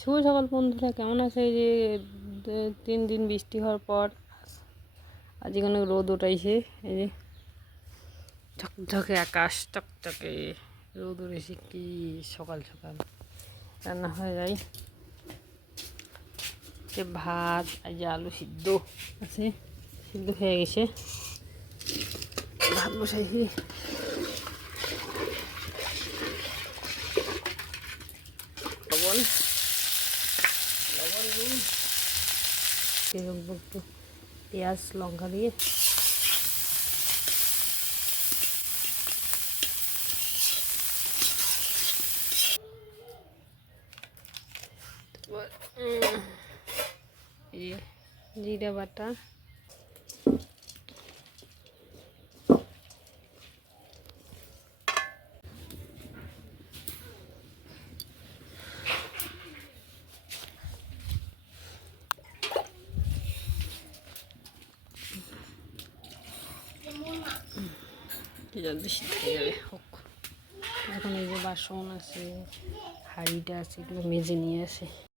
শুভ সকাল বন্ধুরা, কেমন আছে? এই যে 3 দিন বৃষ্টি হওয়ার পর আজ এখানে রোদ উঠাইছে। এই যে ঝকঝকে আকাশ, চকচকে রোদ উঠেছে। কি সকাল সকাল রান্না হয়ে যায়। যে ভাত, এই যে আলু সিদ্ধ আছে, সিদ্ধ হয়ে গেছে। ভাত বসাইছি। লবণ একটু পেঁয়াজ লঙ্কা দিয়ে জিরা বাটা, জলদি সিদ্ধ হয়ে যাবে। হোক, এখন এই যে বাসন আছে, হাঁড়িটা আছে, এগুলো মেজে নিয়ে আসে।